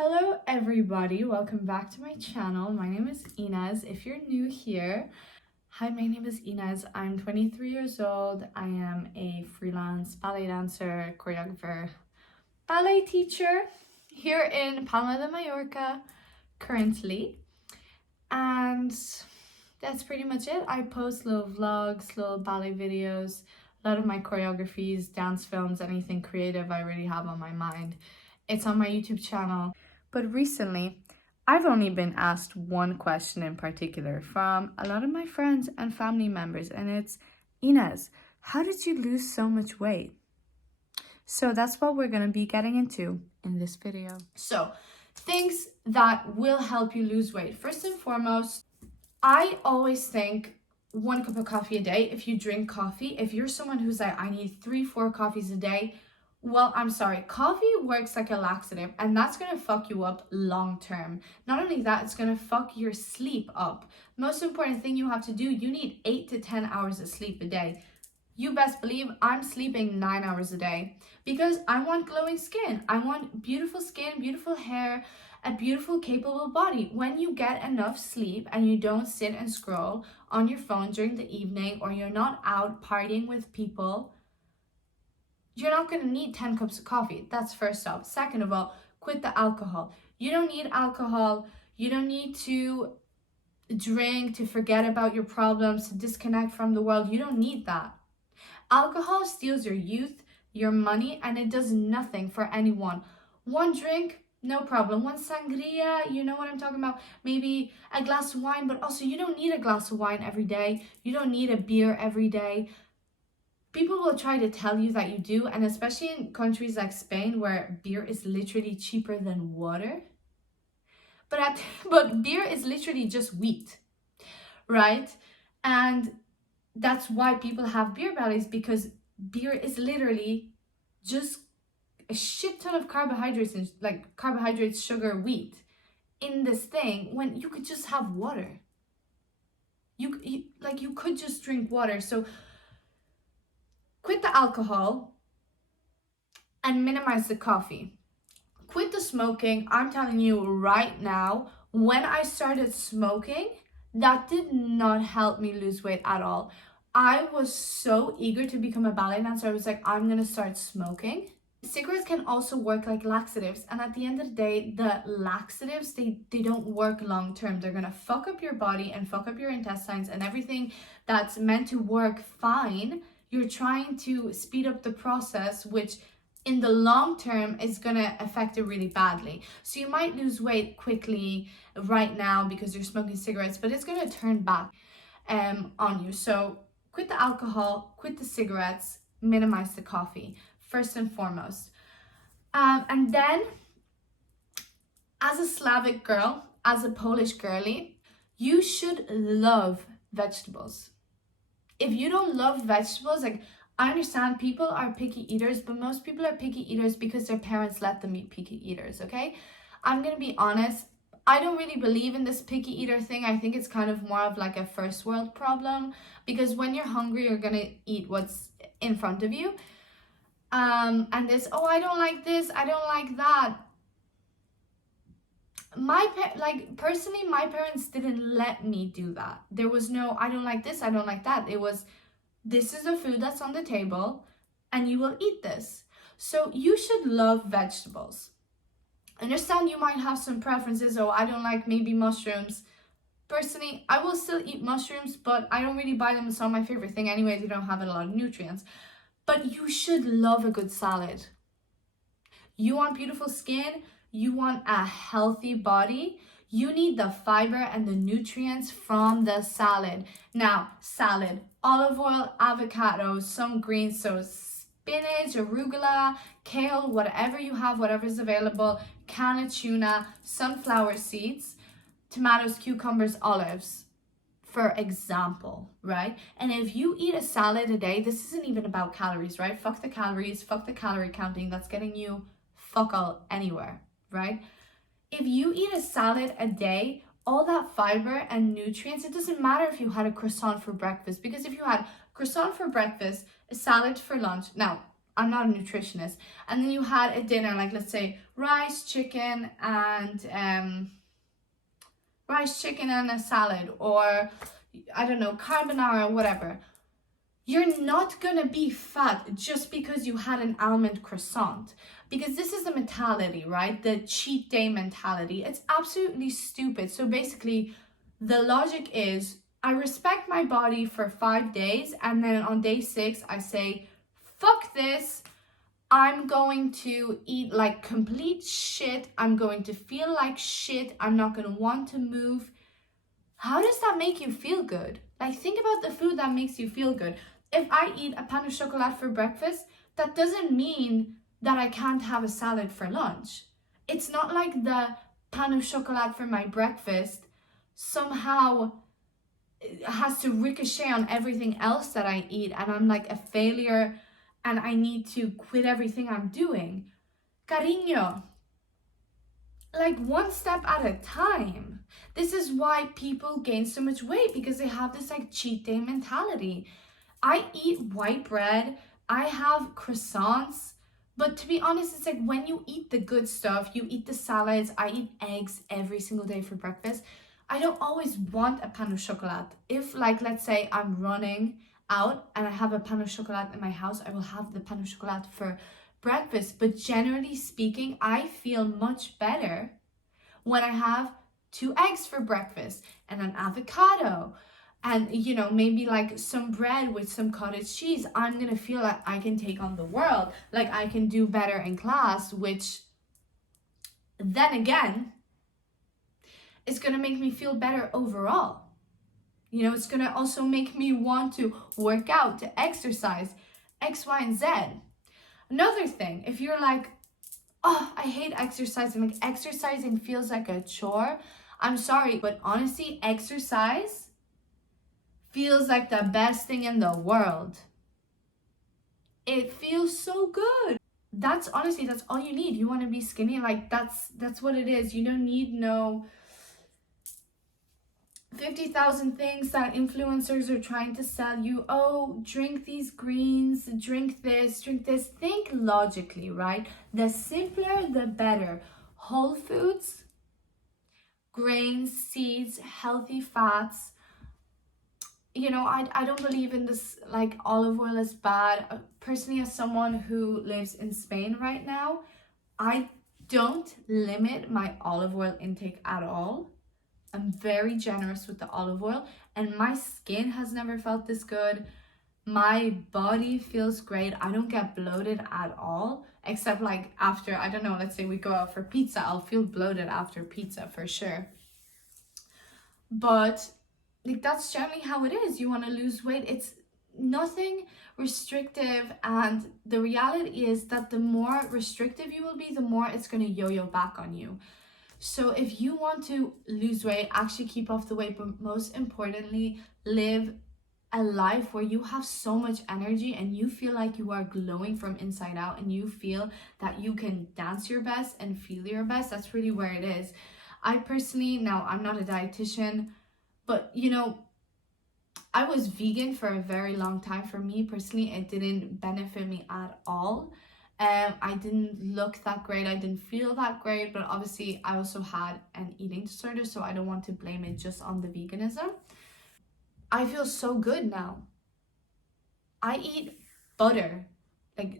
Hello everybody, welcome back to my channel. My name is Inez. If you're new here, hi, my name is Inez. I'm 23 years old. I am a freelance ballet dancer, choreographer, ballet teacher here in Palma de Mallorca currently. And that's pretty much it. I post little vlogs, little ballet videos, a lot of my choreographies, dance films, anything creative I really have on my mind. It's on my YouTube channel. But recently, I've only been asked one question in particular from a lot of my friends and family members, and it's, Inez, how did you lose so much weight? So that's what we're going to be getting into in this video. So, things that will help you lose weight. First and foremost, I always think 1 cup of coffee a day. If you drink coffee, if you're someone who's like, I need 3-4 coffees a day, well, I'm sorry, coffee works like a laxative, and that's going to fuck you up long term. Not only that, it's going to fuck your sleep up. Most important thing you have to do, you need 8 to 10 hours of sleep a day. You best believe I'm sleeping 9 hours a day because I want glowing skin. I want beautiful skin, beautiful hair, a beautiful, capable body. When you get enough sleep and you don't sit and scroll on your phone during the evening, or you're not out partying with people, you're not going to need 10 cups of coffee. That's first off. Second of all, quit the alcohol. You don't need alcohol. You don't need to drink to forget about your problems, to disconnect from the world. You don't need that. Alcohol steals your youth, your money, and it does nothing for anyone. One drink, no problem. One sangria, you know what I'm talking about. Maybe a glass of wine, but also you don't need a glass of wine every day. You don't need a beer every day. People will try to tell you that you do, and especially in countries like Spain where beer is literally cheaper than water. But beer is literally just wheat, right? And that's why people have beer bellies, because beer is literally just a shit ton of carbohydrates, and like carbohydrates, sugar, wheat in this thing, when you could just have water. You could just drink water. So quit the alcohol and minimize the coffee. Quit the smoking. I'm telling you right now, when I started smoking, that did not help me lose weight at all. I was so eager to become a ballet dancer. I was like, I'm gonna start smoking. Cigarettes can also work like laxatives, and at the end of the day, the laxatives, they don't work long term. They're gonna fuck up your body and fuck up your intestines and everything that's meant to work fine. You're trying to speed up the process, which in the long term is gonna affect it really badly. So you might lose weight quickly right now because you're smoking cigarettes, but it's gonna turn back on you. So quit the alcohol, quit the cigarettes, minimize the coffee, first and foremost. And then, as a Slavic girl, as a Polish girly, you should love vegetables. If you don't love vegetables, like, I understand people are picky eaters, but most people are picky eaters because their parents let them be picky eaters, okay? I'm gonna be honest, I don't really believe in this picky eater thing. I think it's kind of more of like a first world problem, because when you're hungry, you're gonna eat what's in front of you. And this, oh, I don't like this, I don't like that. Personally, my parents didn't let me do that. There was no, I don't like this, I don't like that. It was, this is a food that's on the table and you will eat this. So you should love vegetables. I understand you might have some preferences. Oh, I don't like maybe mushrooms. Personally, I will still eat mushrooms, but I don't really buy them. It's not my favorite thing anyway. They don't have a lot of nutrients. But you should love a good salad. You want beautiful skin, you want a healthy body, you need the fiber and the nutrients from the salad. Now, salad, olive oil, avocado, some greens, so spinach, arugula, kale, whatever you have, whatever's available, can of tuna, sunflower seeds, tomatoes, cucumbers, olives, for example, right? And if you eat a salad a day, this isn't even about calories, right? Fuck the calories, fuck the calorie counting, that's getting you fuck all anywhere, right? If you eat a salad a day, all that fiber and nutrients, it doesn't matter if you had a croissant for breakfast, because if you had croissant for breakfast, a salad for lunch, now, I'm not a nutritionist. And then you had a dinner, like let's say rice, chicken, and a salad, or I don't know, carbonara, whatever. You're not gonna be fat just because you had an almond croissant. Because this is the mentality, right? The cheat day mentality. It's absolutely stupid. So basically, the logic is I respect my body for 5 days, and then on day 6, I say, fuck this. I'm going to eat like complete shit. I'm going to feel like shit. I'm not going to want to move. How does that make you feel good? Like, think about the food that makes you feel good. If I eat a pain au chocolat for breakfast, that doesn't mean that I can't have a salad for lunch. It's not like the pain au chocolat for my breakfast somehow has to ricochet on everything else that I eat, and I'm like a failure and I need to quit everything I'm doing. Cariño, like one step at a time. This is why people gain so much weight, because they have this like cheat day mentality. I eat white bread, I have croissants, but to be honest, it's like when you eat the good stuff, you eat the salads, I eat eggs every single day for breakfast. I don't always want a pain au chocolat. If like, let's say I'm running out and I have a pain au chocolat in my house, I will have the pain au chocolat for breakfast. But generally speaking, I feel much better when I have 2 eggs for breakfast and an avocado and, you know, maybe like some bread with some cottage cheese. I'm gonna feel like I can take on the world, like I can do better in class, which then again is gonna make me feel better overall. You know, it's gonna also make me want to work out, to exercise, X, Y, and Z. Another thing, if you're like, oh, I hate exercising, like exercising feels like a chore, I'm sorry, but honestly, exercise feels like the best thing in the world. It feels so good. That's honestly, that's all you need. You want to be skinny, like that's what it is. You don't need no 50,000 things that influencers are trying to sell you. Oh, drink these greens, drink this, drink this. Think logically, right? The simpler, the better. Whole foods, grains, seeds, healthy fats. You know, I don't believe in this, like olive oil is bad. Personally, as someone who lives in Spain right now, I don't limit my olive oil intake at all. I'm very generous with the olive oil, and my skin has never felt this good. My body feels great. I don't get bloated at all, except like after, I don't know, let's say we go out for pizza, I'll feel bloated after pizza for sure. But like that's generally how it is. You want to lose weight, it's nothing restrictive, and the reality is that the more restrictive you will be, the more it's going to yo-yo back on you. So if you want to lose weight, actually keep off the weight, but most importantly, live a life where you have so much energy and you feel like you are glowing from inside out, and you feel that you can dance your best and feel your best. That's really where it is. I personally, now I'm not a dietitian, but you know, I was vegan for a very long time. For me personally, it didn't benefit me at all. I didn't look that great, I didn't feel that great, but obviously I also had an eating disorder, so I don't want to blame it just on the veganism. I feel so good now. I eat butter, like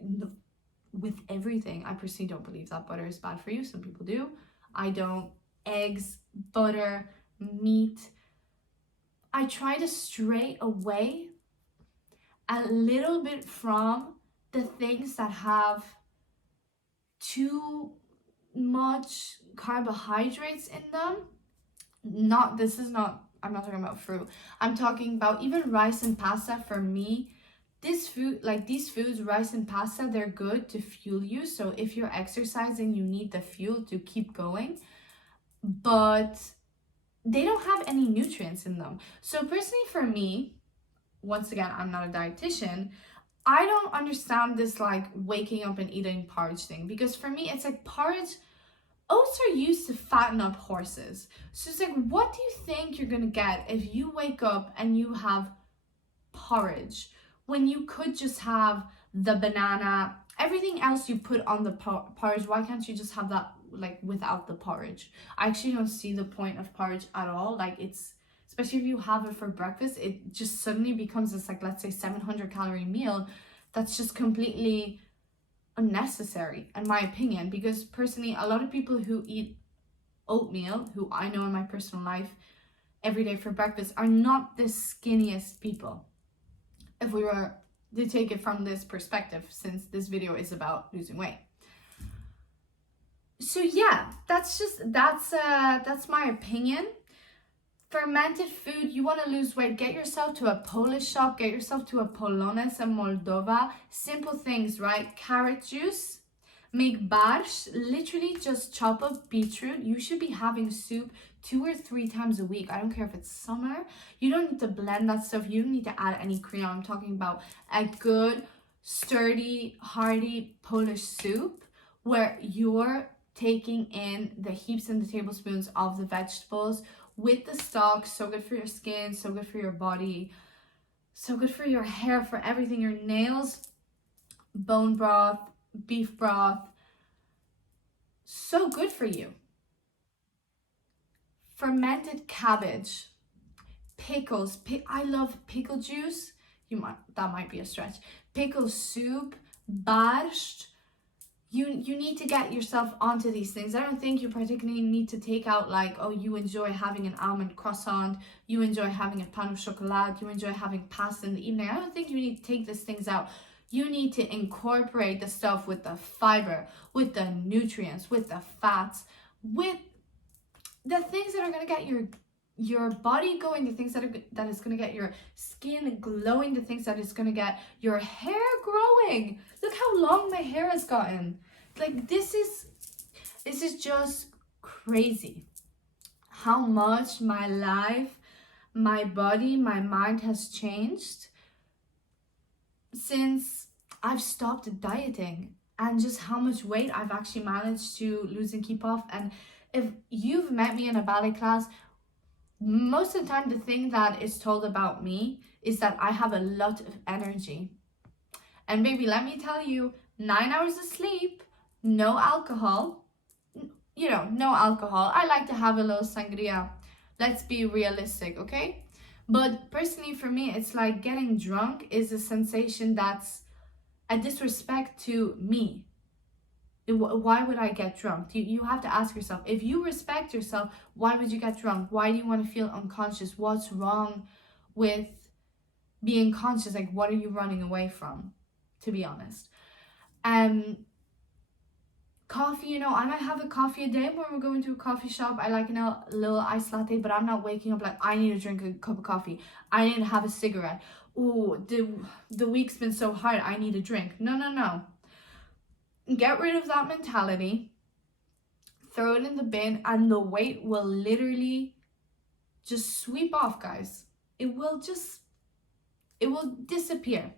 with everything. I personally don't believe that butter is bad for you. Some people do. I don't. Eggs, butter, meat. I try to stray away a little bit from the things that have too much carbohydrates in them. I'm not talking about fruit. I'm talking about even rice and pasta. For me, this food, like these foods, rice and pasta, they're good to fuel you. So if you're exercising, you need the fuel to keep going. But they don't have any nutrients in them. So personally for me, once again, I'm not a dietitian, I don't understand this like waking up and eating porridge thing, because for me it's like porridge, oats are used to fatten up horses. So it's like, what do you think you're gonna get if you wake up and you have porridge when you could just have the banana, everything else you put on the porridge, why can't you just have that like without the porridge? I actually don't see the point of porridge at all. Like, it's, especially if you have it for breakfast, it just suddenly becomes this, like, let's say 700 calorie meal that's just completely unnecessary, in my opinion. Because personally, a lot of people who eat oatmeal, who I know in my personal life every day for breakfast, are not the skinniest people, if we were to take it from this perspective, since this video is about losing weight. So yeah, that's my opinion. Fermented food, you want to lose weight, get yourself to a Polish shop, get yourself to a Polonez in Moldova. Simple things, right? Carrot juice, make barsz, literally just chop up beetroot. You should be having soup 2 or 3 times a week. I don't care if it's summer. You don't need to blend that stuff. You don't need to add any cream. I'm talking about a good, sturdy, hearty Polish soup where you're taking in the heaps and the tablespoons of the vegetables with the stock. So good for your skin, so good for your body, so good for your hair, for everything, your nails. Bone broth, beef broth, so good for you. Fermented cabbage, pickles. I love pickle juice. That might be a stretch. Pickle soup, barsz. You need to get yourself onto these things. I don't think you particularly need to take out, like, oh, you enjoy having an almond croissant, you enjoy having a pain au chocolat, you enjoy having pasta in the evening. I don't think you need to take these things out. You need to incorporate the stuff with the fiber, with the nutrients, with the fats, with the things that are going to get your body going, the things that is going to get your skin glowing, the things that is going to get your hair growing. Look how long my hair has gotten. Like, this is just crazy how much my life, my body, my mind has changed since I've stopped dieting, and just how much weight I've actually managed to lose and keep off. And if you've met me in a ballet class, most of the time the thing that is told about me is that I have a lot of energy. And baby, let me tell you, 9 hours of sleep, no alcohol, no alcohol. I like to have a little sangria. Let's be realistic, okay? But personally for me, it's like getting drunk is a sensation that's a disrespect to me. Why would I get drunk? You have to ask yourself, if you respect yourself, why would you get drunk? Why do you want to feel unconscious? What's wrong with being conscious? Like, what are you running away from, to be honest? Coffee, I might have a coffee a day when we're going to a coffee shop. I like a little iced latte, but I'm not waking up like, I need to drink a cup of coffee. I need to have a cigarette. Ooh, the week's been so hard, I need a drink. No. Get rid of that mentality, throw it in the bin, and the weight will literally just sweep off, guys. It will disappear.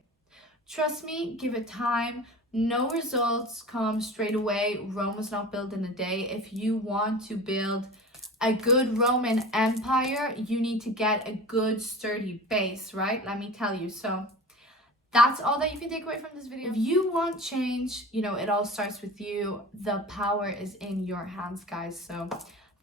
Trust me, give it time. No results come straight away. Rome was not built in a day. If you want to build a good Roman Empire, you need to get a good sturdy base, right? Let me tell you. So that's all that you can take away from this video. If you want change, it all starts with you. The power is in your hands, guys. So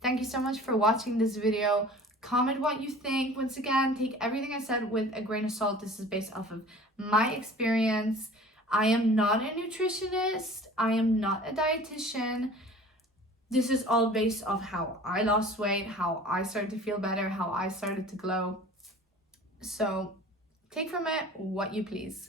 thank you so much for watching this video. Comment what you think. Once again, take everything I said with a grain of salt. This is based off of my experience. I am not a nutritionist. I am not a dietitian. This is all based off how I lost weight, how I started to feel better, how I started to glow. So take from it what you please.